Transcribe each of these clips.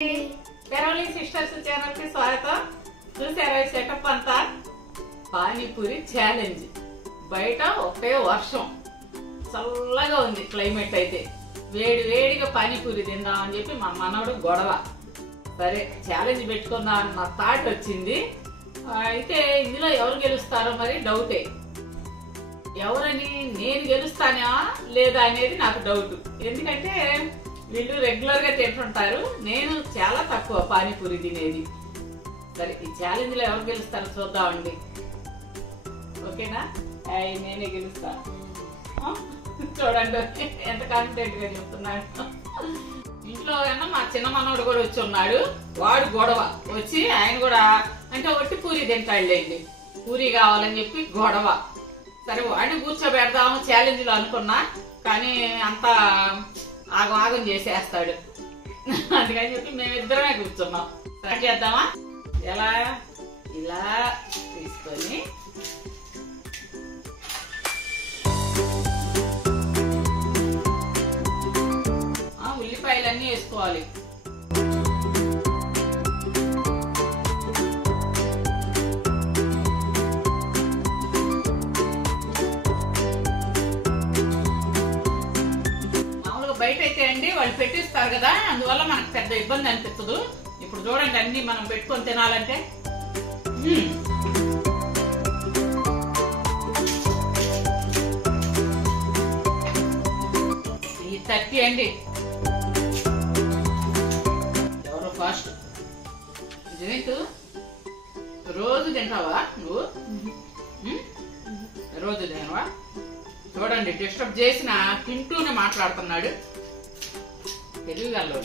Peravali sisters channel కి స్వాగతం. చూసారా సెటప్ అంతా? పానీపూరి ఛాలెంజ్. బయట ఒకటే వర్షం, చల్లగా ఉంది క్లైమేట్. అయితే వేడి వేడిగా పానీపూరి తిందామని చెప్పి మా మనవడు గొడవ. సరే ఛాలెంజ్ పెట్టుకుందాం అన్న థాట్ వచ్చింది. అయితే ఇందులో ఎవరు గెలుస్తారో మరి డౌటే. ఎవరని, నేను గెలుస్తానా లేదా అనేది నాకు డౌట్. ఎందుకంటే వీళ్ళు రెగ్యులర్ గా తింటుంటారు, నేను చాలా తక్కువ పానీపూరి తినేది. సరే ఈ ఛాలెంజ్ లో ఎవరు గెలుస్తారో చూద్దామండి. ఓకేనా? నేనే గెలుస్తా. చూడండి ఎంత కాన్ఫిడెంట్ గా చెప్తున్నాడు. ఇంట్లో కన్నా మా చిన్న మనోడు కూడా వచ్చి ఉన్నాడు. వాడు గొడవ వచ్చి ఆయన కూడా అంటే ఒట్టి పూరి తింటాడులేండి, పూరి కావాలని చెప్పి గొడవ. సరే వాడిని కూర్చోబెడదాము ఛాలెంజ్ లో అనుకున్నా, కానీ అంతా ఆగం చేసేస్తాడు. అందుకని చెప్పి మేమిద్దరమే కూర్చున్నాం. స్టార్ట్ చేద్దామా? ఎలా? ఇలా తీసుకొని ఉల్లిపాయలన్నీ వేసుకోవాలి. బయట అయితే అండి వాళ్ళు పెట్టిస్తారు కదా, అందువల్ల మనకు పెద్ద ఇబ్బంది అనిపించదు. ఇప్పుడు చూడండి అన్ని మనం పెట్టుకొని తినాలంటే ఈ 30 అండి. ఎవరో ఫాస్ట్. జయంత్ రోజు తింటావా నువ్వు? రోజు తినవా? చూడండి డిస్టర్బ్ చేసిన తింటూనే మాట్లాడుతున్నాడు. తెలుగులో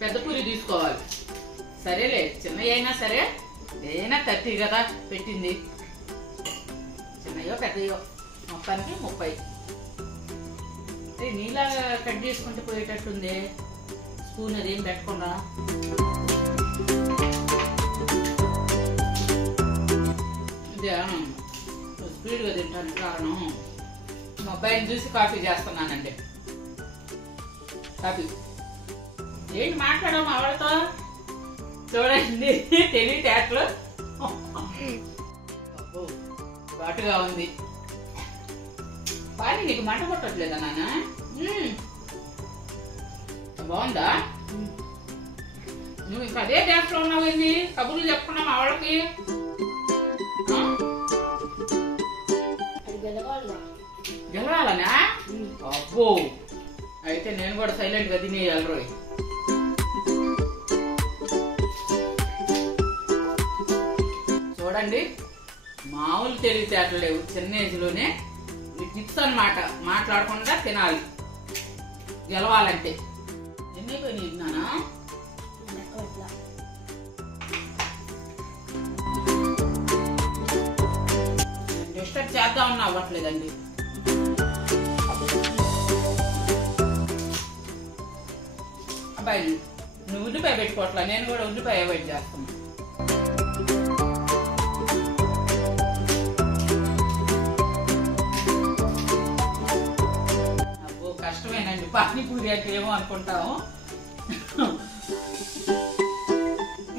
పెద్ద పూరి తీసుకోవాలి. సరేలే, చిన్నవి అయినా సరే, ఏదైనా 30 కదా పెట్టింది. చిన్నయో పెద్దయో మొత్తానికి 30. నీలా కట్ చేసుకుంటే పోయేటట్టుంది. స్పూన్ అదేం పెట్టకుండా. స్పీడ్గా తింటాను కారణం మా అబ్బాయిని చూసి కాఫీ చేస్తున్నానండి. కాఫీ ఏంటి మాట్లాడము ఆవిడతో? చూడండి తెలివితేటలు. ఘాటుగా ఉంది. పాని నీకు మంట కొట్టట్లేదా నాన్న? బాగుందా? నువ్వు ఇంకా అదే గ్యాస్ లో ఉన్నావు ఏంది? కబుర్లు చెప్పుకున్నాం ఆవిడకి. గెలవాలనా? అబ్బో, అయితే నేను కూడా సైలెంట్ గా తినేయాలి రోయ్. చూడండి మామూలు తెలివితేటలు లేవు. చిన్న ఏజ్ లోనే టిప్స్ అన్నమాట. మాట్లాడకుండా తినాలి గెలవాలంటే. ఎన్ని పోయినాయి నానా? డిస్టర్బ్ చేద్దామన్నా అవ్వట్లేదండి. అబ్బాయి నువ్వు ఉల్లిపాయ పెట్టుకోవట్లా, నేను కూడా ఉల్లిపాయ అవాయిడ్ చేస్తున్నా. అబ్బో కష్టమేనండి పానీపూరి అంటే ఏమో అనుకుంటాము.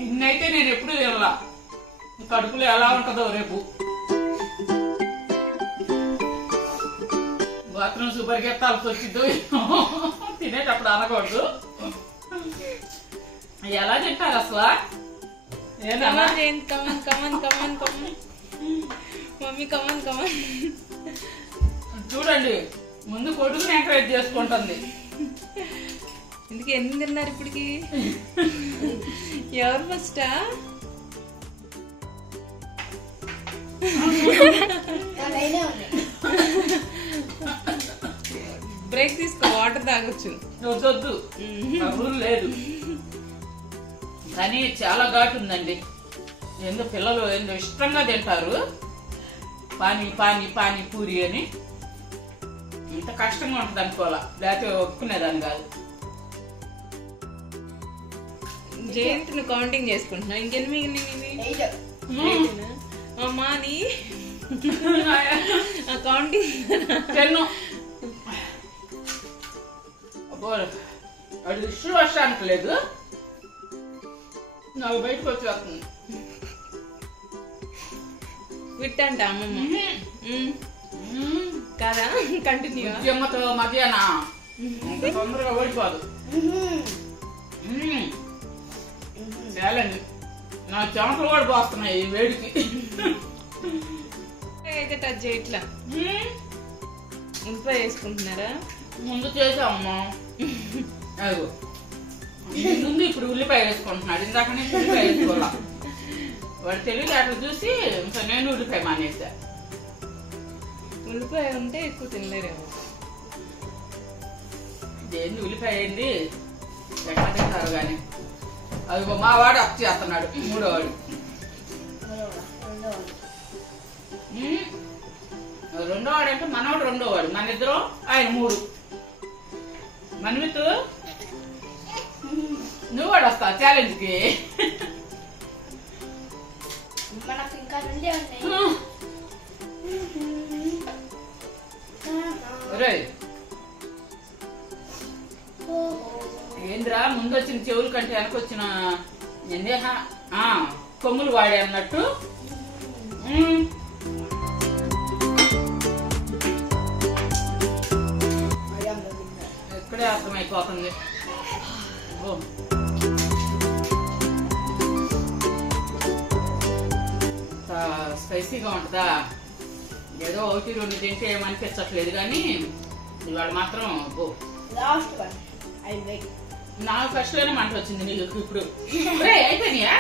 ఇన్నైతే నేను ఎప్పుడు తినలా. కడుపులో ఎలా ఉంటుందో రేపు. బాత్రూమ్ సూపర్ గెత్తాల్సి వచ్చిందో తినేటప్పుడు అనకూడదు. ఎలా తింటారు అసలు? చూడండి ముందు కొడుకుని ఎంకరేజ్ చేసుకుంటుంది. ఇందుకు ఎన్ని తిన్నారు ఇప్పటికి? ఎవరు ఫస్టా? బ్రేక్ తీసుకో, వాటర్ తాగొచ్చు. వద్దొద్దు, రూల్ లేదు. కానీ చాలా ఘాటు ఉందండి. ఎందుకు పిల్లలు ఎందుకు ఇష్టంగా తింటారు పానీ పానీ పానీ పూరి అని. ఇంత కష్టంగా ఉంటుంది అనుకోవాలా, లేకపోతే ఒప్పుకునేదాన్ని కాదు. జయంత్ నువ్వు కౌంటింగ్ చేసుకుంటున్నావు. ఇంకెన్ని మిగిలినవి? మాని కౌంటింగ్ 10. అబ్బో అది ఇష్యూ వర్షానికి లేదు, నాకు బయటకు వచ్చి వస్తుంది. విట్టంట అమ్మమ్మ కాదా? కంటిన్యూ ఉద్యమ్మతో మధ్యాహ్నం ఇంకా తొందరగా ఓడిపోదు. ఛాలెంజ్. నా చెమటలు కూడా పోస్తున్నాయి ఈ వేడికి. అయితే టచ్ చేయట్లా. ఉల్లిపాయ వేసుకుంటున్నారా? ముందు చేసామమ్మా. అదిగో ముందు ఇప్పుడు ఉల్లిపాయ వేసుకుంటున్నాడు. ఇందాక నుంచి ఉల్లిపాయ వేసుకోవాలా. వాడు తెలియదు అట్లా చూసి ఇంకా నేను ఉల్లిపాయ మానేసా. ఉల్లిపాయ ఉంటే ఎక్కువ తినలేరేమో. ఏంది ఉల్లిపాయ ఏంది ఎట్లా తింటారు కానీ. అదిగో మా వాడు అప్ చేస్తున్నాడు, 3వ వాడు. 2వ వాడు అంటే మనవాడు 2వ వాడు, మన ఇద్దరు ఆయన 3. మన్విత్ నువ్వు కూడా వస్తావు ఛాలెంజ్కి. మనకు ఇంకా 2 ఉన్నాయి. ఏంద్రా ముందు వచ్చిన చెవుల కంటే వెనకొచ్చిన కొమ్ములు వాడే అన్నట్టు. ఇక్కడే అర్థమైపోతుంది. స్పైసీగా ఉంటుందా? ఏదో 1-2 తింటే ఏమనిపించట్లేదు కానీ ఇవాళ మాత్రం నాకు ఫస్ట్ లోనే మంట వచ్చింది. నీకు ఇప్పుడు అయిపోయినాయా?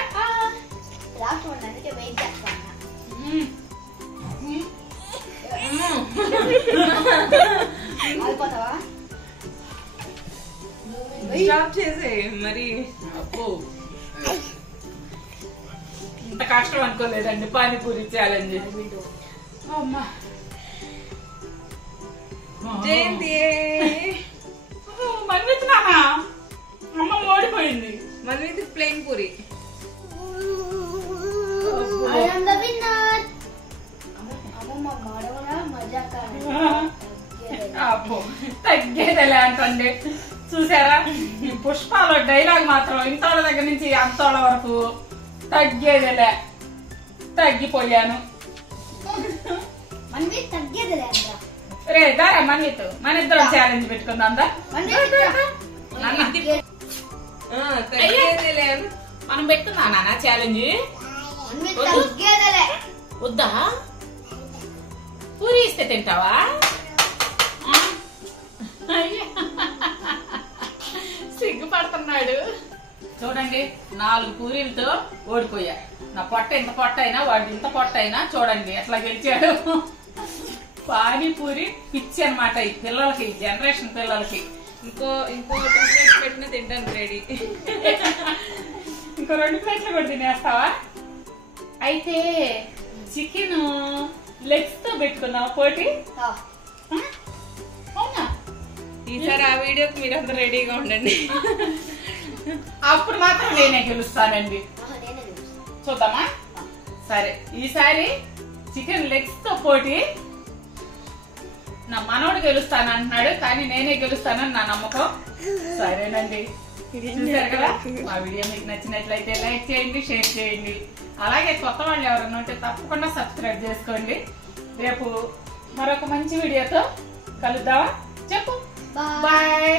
స్టాప్ చేసే మరి. అబ్బో ఇంత కష్టం అనుకోలేదండి పానీపూరి ఛాలెంజ్. అమ్మా జయంతి మన్విత్ నానా అమ్మ ఓడిపోయింది. మన్విత్ ప్లెయిన్ పూరి. అబ్బో తగ్గేదేలే అంటండి. చూసారా ఈ పుష్పాలో డైలాగ్ మాత్రం ఇంతోళ్ళ దగ్గర నుంచి అంతోళ్ళ వరకు తగ్గేదేలే. తగ్గిపోయాను. రే దారా మన్విత్, మన ఇద్దరం ఛాలెంజ్ పెట్టుకుందాం. మనం పెట్టుకుందా నాన్న ఛాలెంజ్? వద్దా? పూరి ఇస్తే తింటావా? సిగ్గుపడుతున్నాడు చూడండి. 4 పూరీలతో ఓడిపోయా. నా పొట్ట ఇంత పొట్ట అయినా వాడు ఇంత పొట్ట అయినా చూడండి ఎట్లా గెలిచాడు. పానీపూరి పిచ్చి అనమాట ఈ పిల్లలకి, ఈ జనరేషన్ పిల్లలకి. ఇంకో 2 ప్లేట్స్ పెట్టినా తింటాను రెడీ. ఇంకో 2 ప్లేట్లు కూడా తినేస్తావా? అయితే చికెన్ లెగ్స్ తో పెట్టుకుందాం పోటీ. అవునా? ఈసారి ఆ వీడియోకి మీరంతా రెడీగా ఉండండి. అప్పుడు మాత్రం నేనే గెలుస్తానండి. చూద్దామా? సరే ఈసారి చికెన్ లెగ్స్ తో పోటీ. నా మనోడు గెలుస్తాను అంటున్నాడు కానీ నేనే గెలుస్తానని నా నమ్మకం. సరేనండి, చూసారు కదా. మా వీడియో మీకు నచ్చినట్లయితే లైక్ చేయండి, షేర్ చేయండి. అలాగే కొత్త వాళ్ళు ఎవరన్నా ఉంటే తప్పకుండా సబ్స్క్రైబ్ చేసుకోండి. రేపు మరొక మంచి వీడియోతో కలుద్దామా? చెప్పు బాయ్.